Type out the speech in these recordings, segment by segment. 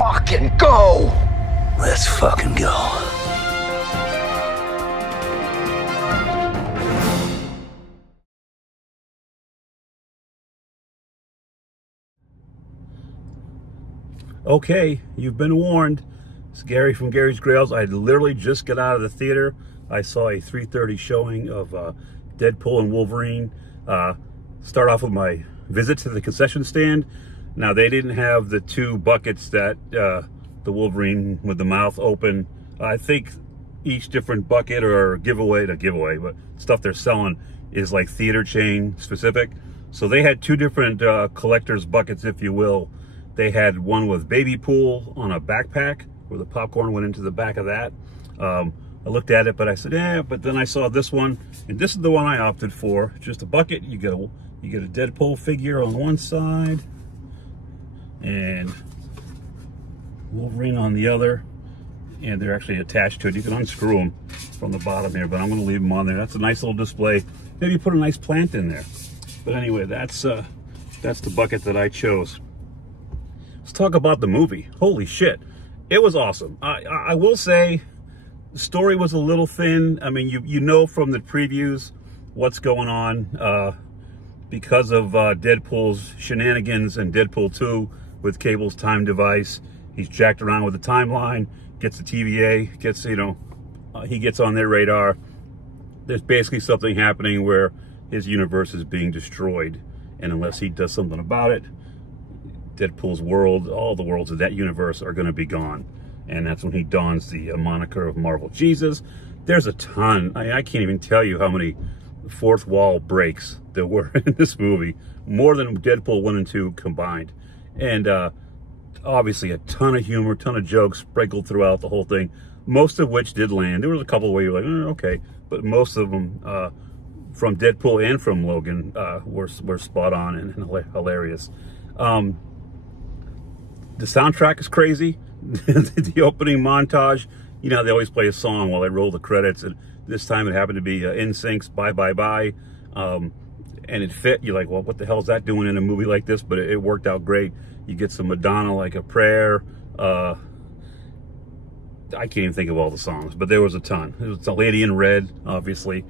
fucking go! Let's fucking go. Okay, you've been warned. It's Gary from Gary's Grails. I literally just got out of the theater. I saw a 3:30 showing of Deadpool and Wolverine. Start off with my visit to the concession stand. Now, they didn't have the two buckets that the Wolverine with the mouth open. I think each different bucket or giveaway, not giveaway, but stuff they're selling is like theater chain specific. So they had two different collector's buckets, if you will. They had one with baby pool on a backpack where the popcorn went into the back of that. I looked at it, but I said, yeah, but then I saw this one, and this is the one I opted for. Just a bucket. You get a Deadpool figure on one side and Wolverine on the other, and they're actually attached to it. You can unscrew them from the bottom here, but I'm going to leave them on there. That's a nice little display. Maybe put a nice plant in there. But anyway, that's the bucket that I chose. Let's talk about the movie. Holy shit, it was awesome. I will say the story was a little thin. I mean, you know from the previews what's going on because of Deadpool's shenanigans in Deadpool 2 with Cable's time device. He's jacked around with the timeline, gets the TVA, gets, he gets on their radar. There's basically something happening where his universe is being destroyed, and unless he does something about it, Deadpool's world, all the worlds of that universe are going to be gone. And that's when he dons the moniker of Marvel Jesus. There's a ton. I can't even tell you how many fourth wall breaks there were in this movie. More than Deadpool 1 and 2 combined. And obviously a ton of humor, ton of jokes sprinkled throughout the whole thing. Most of which did land. There was a couple where you're like, okay. But most of them, from Deadpool and from Logan, were spot on and hilarious. The soundtrack is crazy. The opening montage, they always play a song while they roll the credits, and this time it happened to be NSYNC's Bye Bye Bye, and it fit. You're like, well, what the hell is that doing in a movie like this? But it worked out great. You get some Madonna, like a prayer. I can't even think of all the songs, but there was a ton. There was a Lady in Red, obviously.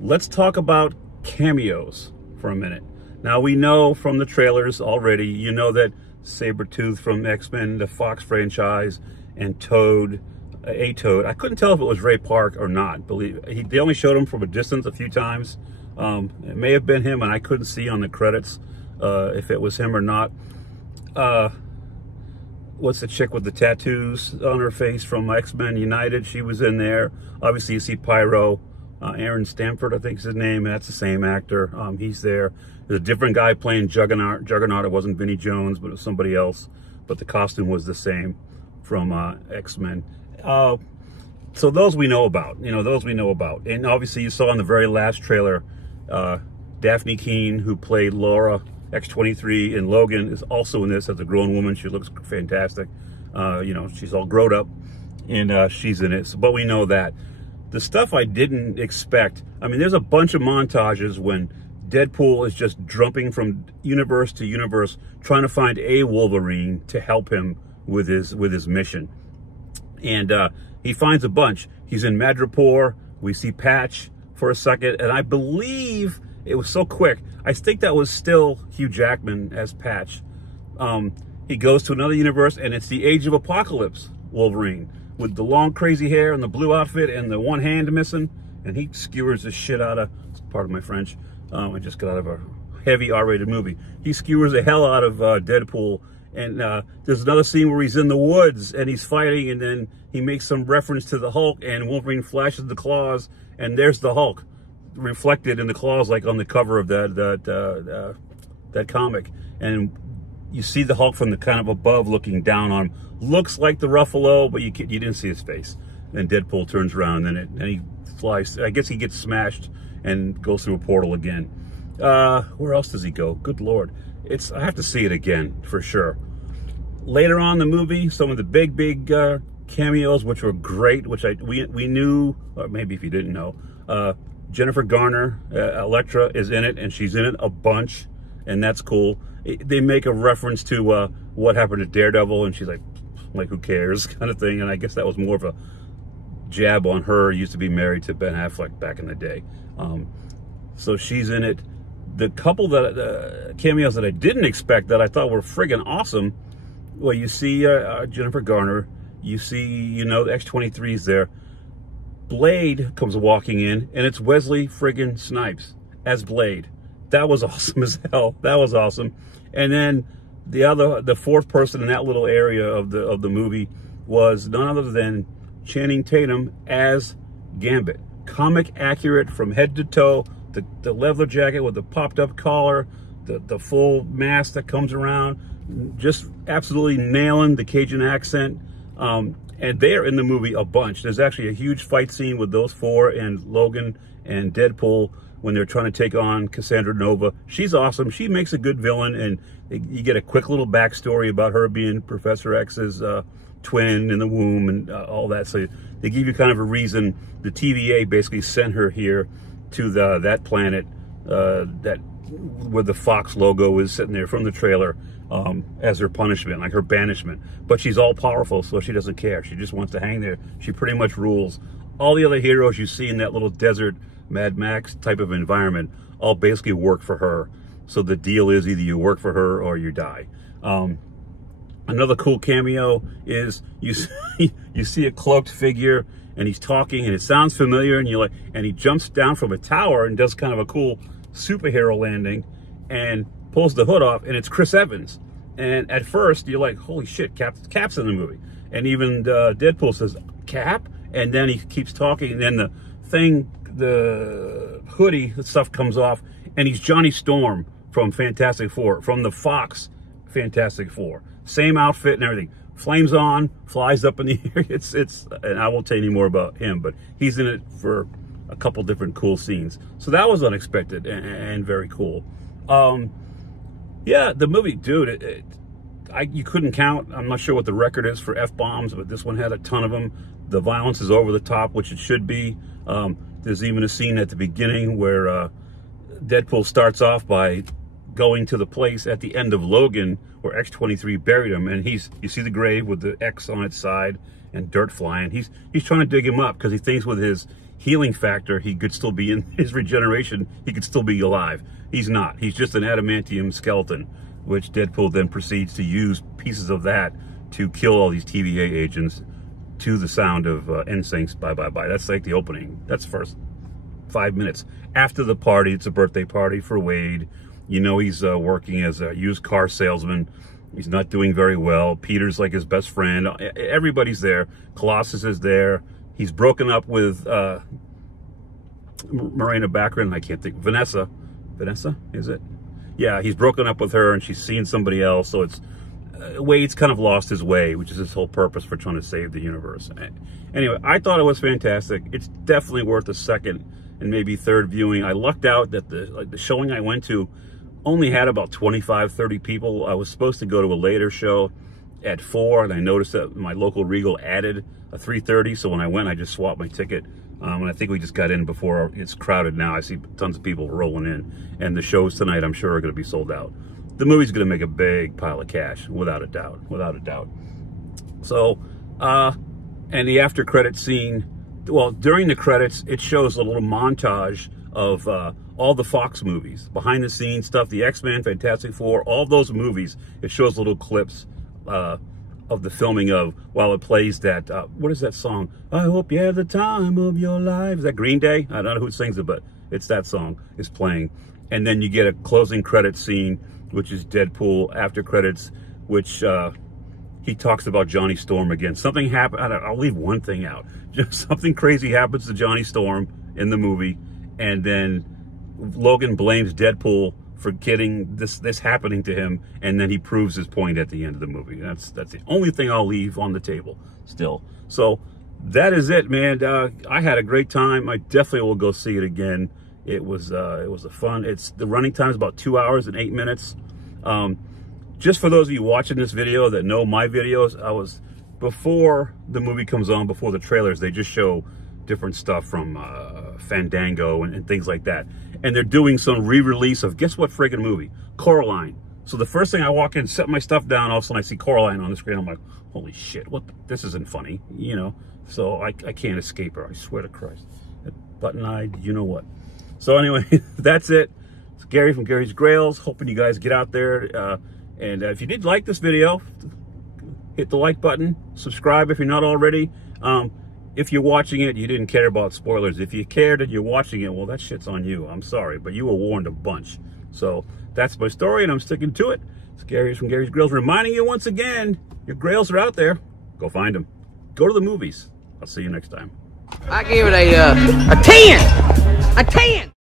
Let's talk about cameos for a minute. Now, we know from the trailers already, that Sabretooth from X-Men, the Fox franchise, and Toad, Toad. I couldn't tell if it was Ray Park or not. They only showed him from a distance a few times. It may have been him, and I couldn't see on the credits if it was him or not. What's the chick with the tattoos on her face from X-Men United? She was in there. Obviously, you see Pyro. Aaron Stamford, I think is his name. That's the same actor. He's there. There's a different guy playing Juggernaut. Juggernaut, it wasn't Vinnie Jones, but it was somebody else. But the costume was the same from X-Men. So those we know about. Those we know about. And obviously, you saw in the very last trailer, Daphne Keane, who played Laura X-23 in Logan, is also in this as a grown woman. She looks fantastic. She's all grown up, and she's in it. But we know that. The stuff I didn't expect, there's a bunch of montages when Deadpool is just jumping from universe to universe, trying to find a Wolverine to help him with his mission. And he finds a bunch. He's in Madripoor. We see Patch for a second, and I believe it was so quick. I think that was still Hugh Jackman as Patch. He goes to another universe, and it's the Age of Apocalypse Wolverine, with the long crazy hair and the blue outfit and the one hand missing, and he skewers the shit out of, pardon my French, I just got out of a heavy R-rated movie. He skewers the hell out of Deadpool, and there's another scene where he's in the woods and he's fighting, and then he makes some reference to the Hulk, and Wolverine flashes the claws, and there's the Hulk reflected in the claws, like on the cover of that comic. And you see the Hulk from the kind of above looking down on him. Looks like the Ruffalo, but you didn't see his face. And Deadpool turns around, and he flies. I guess he gets smashed and goes through a portal again. Where else does he go? Good Lord. I have to see it again, for sure. Later on in the movie, some of the big cameos, which were great, which we knew, or maybe if you didn't know, Jennifer Garner, Elektra, is in it, and she's in it a bunch, and that's cool. They make a reference to what happened to Daredevil, and she's like, who cares, kind of thing. And I guess that was more of a jab on her. Used to be married to Ben Affleck back in the day. So she's in it. The couple that cameos that I didn't expect that I thought were friggin' awesome. Well, you see Jennifer Garner. You see, the X-23's there. Blade comes walking in, and it's Wesley friggin' Snipes as Blade. That was awesome as hell. That was awesome. And then the fourth person in that little area of the movie was none other than Channing Tatum as Gambit. Comic accurate from head to toe. The leather jacket with the popped up collar, the full mask that comes around, just absolutely nailing the Cajun accent. And they're in the movie a bunch. There's actually a huge fight scene with those four and Logan and Deadpool when they're trying to take on Cassandra Nova. She's awesome. She makes a good villain, and you get a quick little backstory about her being Professor X's twin in the womb and all that. So they give you kind of a reason. The TVA basically sent her here to that planet where the Fox logo is sitting there from the trailer as her punishment, like her banishment. But she's all powerful, so she doesn't care. She just wants to hang there. She pretty much rules. All the other heroes you see in that little desert Mad Max type of environment all basically work for her. So the deal is either you work for her or you die. Another cool cameo is you see a cloaked figure, and he's talking, and it sounds familiar, and he jumps down from a tower and does kind of a cool superhero landing, and pulls the hood off, and it's Chris Evans. And at first, you're like, holy shit, Cap's in the movie. And even Deadpool says, Cap? And then he keeps talking, and then the hoodie stuff comes off, and he's Johnny Storm from Fantastic Four, from the Fox Fantastic Four. Same outfit and everything. Flames on, flies up in the air. It's and I won't tell you any more about him, but he's in it for a couple different cool scenes. So that was unexpected and very cool. Yeah, the movie, dude, you couldn't count. I'm not sure what the record is for F-bombs, but this one had a ton of them. The violence is over the top, which it should be. There's even a scene at the beginning where Deadpool starts off by going to the place at the end of Logan where X-23 buried him, and you see the grave with the X on its side and dirt flying. He's trying to dig him up because he thinks with his healing factor he could still be in his regeneration, he could still be alive. He's not. He's just an adamantium skeleton, which Deadpool then proceeds to use pieces of that to kill all these TVA agents to the sound of NSYNC's Bye Bye Bye. That's like the opening. That's the first 5 minutes. After the party, it's a birthday party for Wade. He's working as a used car salesman. He's not doing very well. Peter's like his best friend. Everybody's there. Colossus is there. He's broken up with Morena Baccarin. I can't think. Vanessa, is it? Yeah, he's broken up with her, and she's seen somebody else. So it's Wade's kind of lost his way, which is his whole purpose for trying to save the universe. Anyway, I thought it was fantastic. It's definitely worth a second and maybe third viewing. I lucked out that the showing I went to only had about 25, 30 people. I was supposed to go to a later show at 4, and I noticed that my local Regal added a 3:30, so when I went, I just swapped my ticket. And I think we just got in before it's crowded now. I see tons of people rolling in, and the shows tonight, I'm sure, are going to be sold out. The movie's going to make a big pile of cash, without a doubt, So, and the after credit scene, well, during the credits, it shows a little montage of all the Fox movies, behind the scenes stuff, the X-Men, Fantastic Four, all those movies. It shows little clips of the filming of, while it plays that, what is that song? I hope you have the time of your life. Is that Green Day? I don't know who sings it, but it's that song is playing. And then you get a closing credit scene, which is Deadpool after credits, which he talks about Johnny Storm again. Something happened. I'll leave one thing out. Just something crazy happens to Johnny Storm in the movie, and then Logan blames Deadpool for getting this happening to him, and then he proves his point at the end of the movie. That's the only thing I'll leave on the table still. So that is it, man. I had a great time. I definitely will go see it again. It was a fun. The running time is about 2 hours and 8 minutes. Just for those of you watching this video that know my videos, before the movie comes on, before the trailers, they just show different stuff from Fandango and things like that. And they're doing some re-release of, guess what friggin' movie? Coraline. So the first thing I walk in, set my stuff down, all of a sudden I see Coraline on the screen. I'm like, holy shit, this isn't funny, you know? So I can't escape her, I swear to Christ. Button-eyed, you know what. So anyway, that's it. It's Gary from Gary's Grails. Hoping you guys get out there. And if you did like this video, hit the like button. Subscribe if you're not already. If you're watching it, you didn't care about spoilers. If you cared and you're watching it, well, that shit's on you. I'm sorry, but you were warned a bunch. So that's my story, and I'm sticking to it. It's Gary from Gary's Grails, reminding you once again, your grails are out there. Go find them. Go to the movies. I'll see you next time. I give it a 10. A 10.